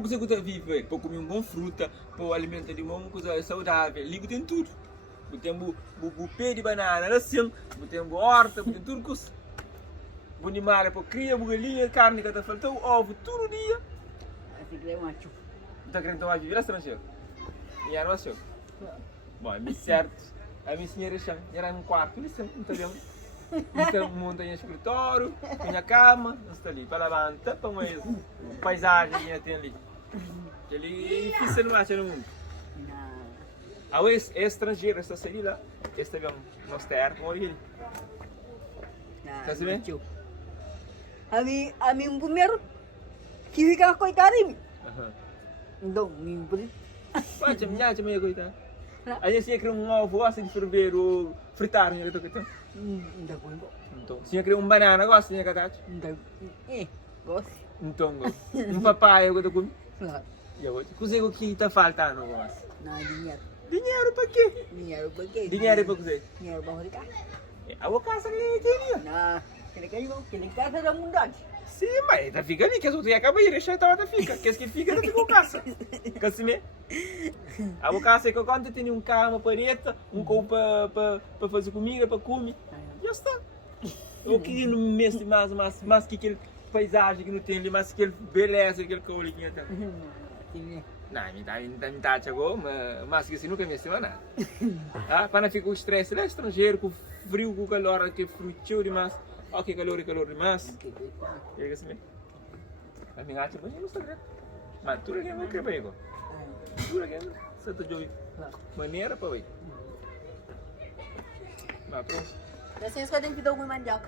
Você que vive para comer uma boa fruta, para alimentar de uma coisa saudável, ali tem tudo. Tem o pé de banana, assim, tem horta, tem tudo que o animal para criar galinha, carne que está faltando, ovo, todo dia. Assim que é macho. Está querendo tomar vida estrangeiro? E era assim. Bom, é certo. A minha senhora chama, era um quarto, ele sempre está vendo. Então, monta em escritório, tem a cama, está ali, para levantar, para mais paisagem que tem ali. Ele é difícil não acha no mundo. A vez é estrangeiro, esta série lá, esta é uma terra, como ele. Está se vendo? A mim primeiro que fica coitado em mim. Então, mim primeiro. Pode minha coitada. A gente ia criar um ovo assim de ferver ou fritar, não é que tem? Não foi bom. Então, se ia criar um banana, gosta de cacate? Gosto. Então, um papai, eu estou com. Não, E eu cozinho o que está faltando, gosta. dinheiro. Dinheiro para quê? Dinheiro para quê? Dinheiro para cozer. Dinheiro para ficar. A boca casa que tem. Não, aquele casa da mundade. Sim, mas tá fica ali, que as outras acabam de deixar então fica. Que fica, tá fica o caça. Que assim mesmo. A boca casa que quando tem um carro, uma parede, um copo para fazer comida, para comer. E já está. Eu queria no mês de mais que aquele paisagem que não tem ali, mais que aquele beleza, aquele caule que tem. Não, me dá chegou, mas que assim nunca me estima nada. Ah, para não ficar o estresse lá estrangeiro, com frio, com calor, que frio demais. Ok, calor demais. E é assim mesmo. A minha arte é muito segredo. Mas tudo aqui é muito bem, tudo aqui é muito bem. Maneira para ver. Mas pronto. Licença que eu tenho que dar uma mandioca.